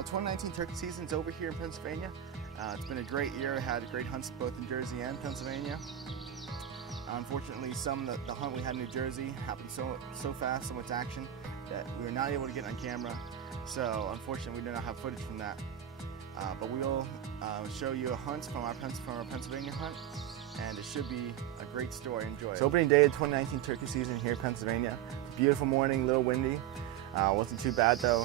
So 2019 turkey season's over here in Pennsylvania. It's been a great year. I had great hunts both in Jersey and Pennsylvania. Unfortunately, the hunt we had in New Jersey happened so fast, so much action, that we were not able to get on camera. So unfortunately, we do not have footage from that. But we'll show you a hunt from our Pennsylvania hunt, and it should be a great story. Enjoy it. So opening day of 2019 turkey season here in Pennsylvania. Beautiful morning, a little windy. Wasn't too bad though.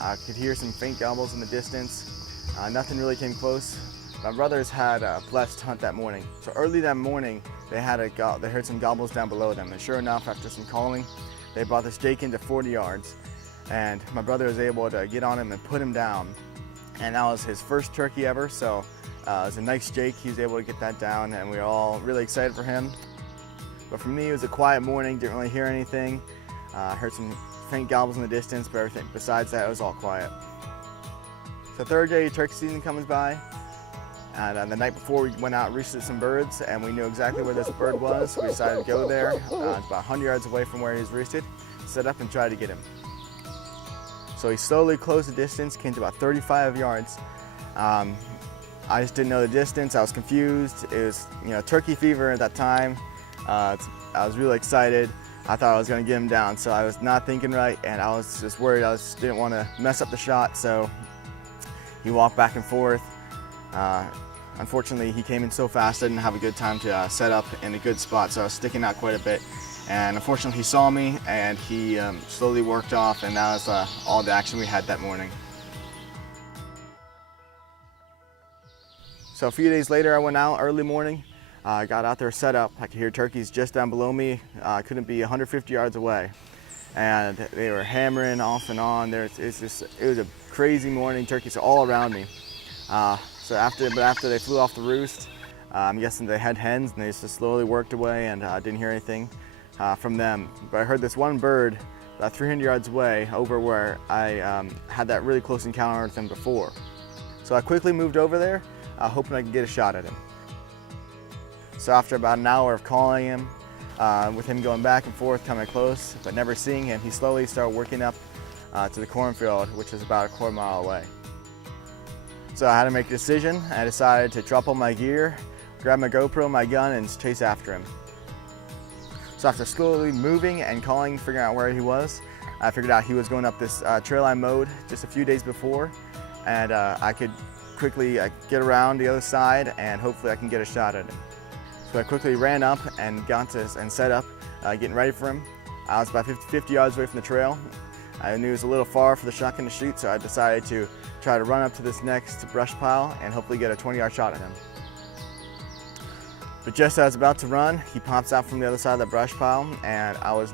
I could hear some faint gobbles in the distance. Nothing really came close. My brothers had a blessed hunt that morning. So early that morning, they heard some gobbles down below them. And sure enough, after some calling, they brought this jake into 40 yards. And my brother was able to get on him and put him down. And that was his first turkey ever, so it was a nice jake. He was able to get that down, and we were all really excited for him. But for me, it was a quiet morning, didn't really hear anything. Heard some faint gobbles in the distance, but everything besides that, it was all quiet. So third day of turkey season comes by, and the night before we went out and roosted some birds, and we knew exactly where this bird was, so we decided to go there. It's about 100 yards away from where he was roosted, set up and try to get him. So he slowly closed the distance, came to about 35 yards. I just didn't know the distance, I was confused. It was, turkey fever at that time. I was really excited. I thought I was gonna get him down, so I was not thinking right, and I was just worried. I didn't want to mess up the shot, so he walked back and forth. Unfortunately, he came in so fast, I didn't have a good time to set up in a good spot, so I was sticking out quite a bit. And unfortunately, he saw me, and he slowly worked off, and that was all the action we had that morning. So a few days later, I went out early morning. I got out there set up. I could hear turkeys just down below me. I couldn't be 150 yards away. And they were hammering off and on. It was a crazy morning, turkeys all around me. So after they flew off the roost, I'm guessing they had hens, and they just slowly worked away, and I didn't hear anything from them. But I heard this one bird about 300 yards away over where I had that really close encounter with him before. So I quickly moved over there, hoping I could get a shot at him. So after about an hour of calling him, with him going back and forth, coming close, but never seeing him, he slowly started working up to the cornfield, which is about a quarter mile away. So I had to make a decision. I decided to drop all my gear, grab my GoPro, my gun, and chase after him. So after slowly moving and calling, figuring out where he was, I figured out he was going up this trail I mowed just a few days before, and I could quickly get around the other side, and hopefully I can get a shot at him. So I quickly ran up and set up, getting ready for him. I was about 50 yards away from the trail. I knew it was a little far for the shotgun to shoot, so I decided to try to run up to this next brush pile and hopefully get a 20-yard shot at him. But just as I was about to run, he pops out from the other side of the brush pile, and I was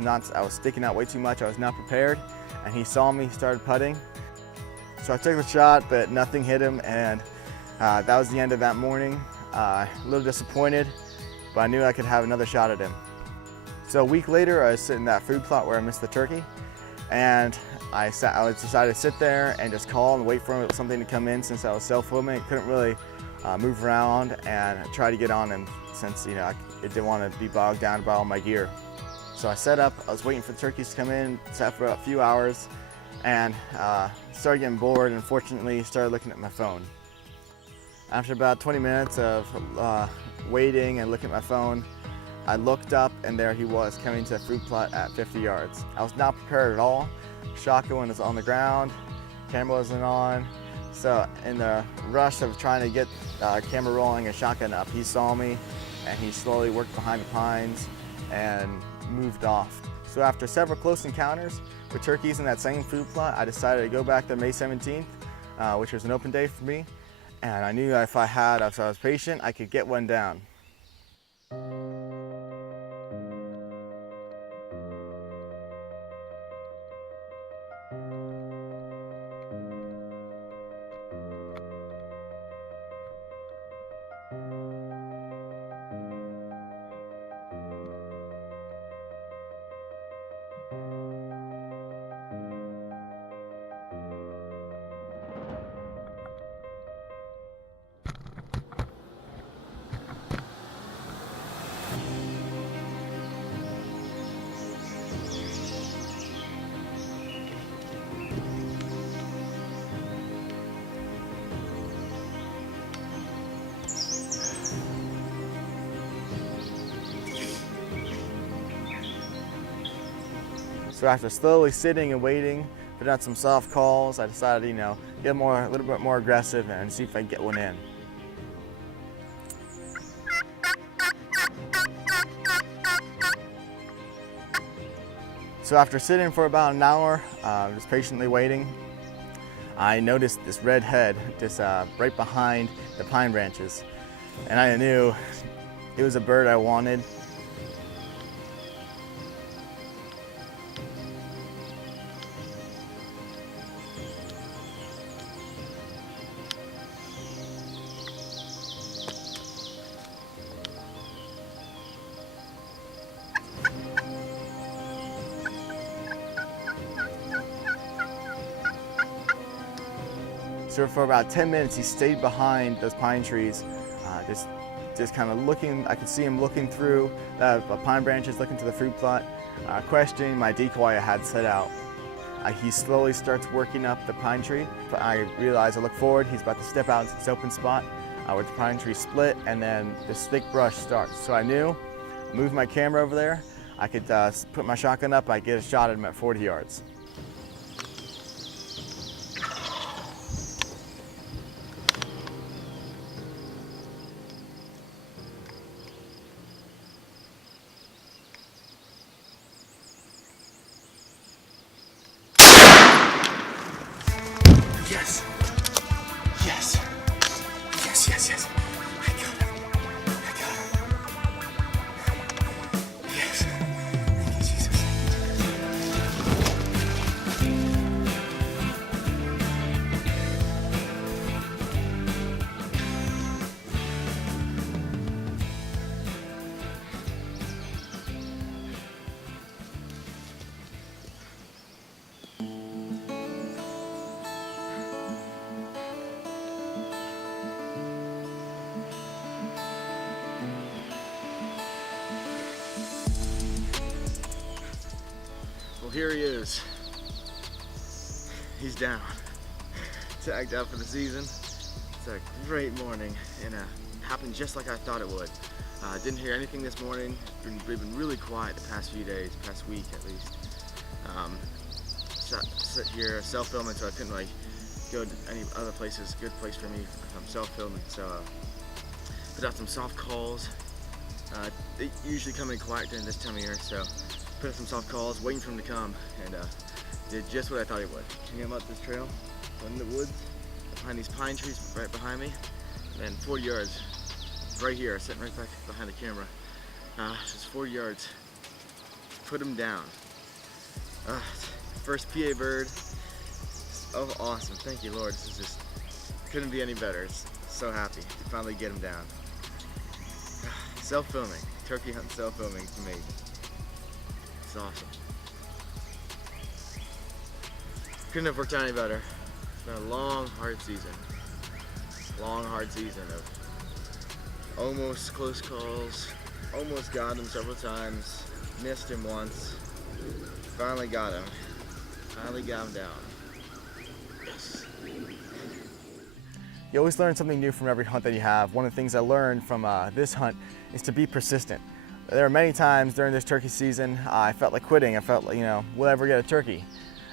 sticking out way too much. I was not prepared, and he saw me, started putting. So I took the shot, but nothing hit him, and that was the end of that morning. A little disappointed, but I knew I could have another shot at him. So a week later, I was sitting in that food plot where I missed the turkey, and I decided to sit there and just call and wait for something to come in, since I was self-filming. I couldn't really move around and try to get on him, since I didn't want to be bogged down by all my gear. So I set up, I was waiting for the turkeys to come in, sat for a few hours, and started getting bored, and unfortunately started looking at my phone. After about 20 minutes of waiting and looking at my phone, I looked up, and there he was coming to the food plot at 50 yards. I was not prepared at all. Shotgun was on the ground, camera wasn't on. So in the rush of trying to get camera rolling and shotgun up, he saw me, and he slowly worked behind the pines and moved off. So after several close encounters with turkeys in that same food plot, I decided to go back there May 17th, which was an open day for me. And I knew that if I was patient, I could get one down. So after slowly sitting and waiting, putting out some soft calls, I decided, get a little bit more aggressive and see if I can get one in. So after sitting for about an hour, just patiently waiting, I noticed this red head just right behind the pine branches. And I knew it was a bird I wanted. So for about 10 minutes, he stayed behind those pine trees, just kind of looking. I could see him looking through the pine branches, looking to the fruit plot, questioning my decoy I had set out. He slowly starts working up the pine tree. I realize, I look forward, he's about to step out into this open spot where the pine tree split, and then this thick brush starts. So I knew, move my camera over there, I could put my shotgun up, I get a shot at him at 40 yards. Yes! Yes! Yes, yes, yes! I got him! I got him! Yes! Thank you, Jesus. Well, here he is. He's down. Tagged out for the season. It's a great morning, and happened just like I thought it would. Didn't hear anything this morning. We've been really quiet the past few days, past week at least. Sit here self-filming, so I couldn't go to any other places. Good place for me if I'm self-filming. So put out some soft calls. They usually come in quiet during this time of year, so put up some soft calls, waiting for him to come, and did just what I thought he would. Came up this trail, went in the woods, behind these pine trees right behind me, and 40 yards, right here, sitting right back behind the camera. Just 40 yards, put him down. First PA bird. Oh, awesome! Thank you, Lord. This is just couldn't be any better. So happy to finally get him down. Self-filming, turkey hunting, self-filming for me. It's awesome. Couldn't have worked out any better. It's been a long, hard season. Long, hard season of almost close calls. Almost got him several times. Missed him once. Finally got him. Finally got him down. Yes. You always learn something new from every hunt that you have. One of the things I learned from this hunt is to be persistent. There are many times during this turkey season I felt like quitting. I felt like, will I ever get a turkey?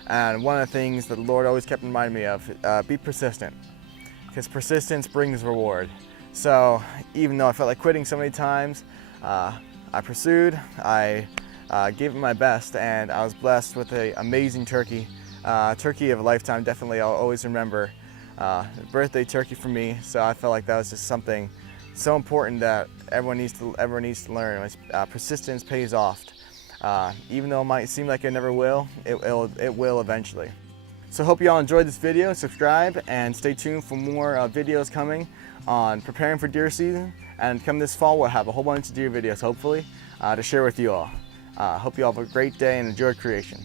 And one of the things that the Lord always kept reminding me of, be persistent, because persistence brings reward. So even though I felt like quitting so many times, I pursued, I gave it my best, and I was blessed with an amazing turkey. Turkey of a lifetime, definitely. I'll always remember. Birthday turkey for me, so I felt like that was just something so important that everyone needs to learn. Persistence pays off. Even though it might seem like it never will, it will eventually. So hope you all enjoyed this video. Subscribe and stay tuned for more videos coming on preparing for deer season. And come this fall, we'll have a whole bunch of deer videos, hopefully, to share with you all. Hope you all have a great day and enjoy creation.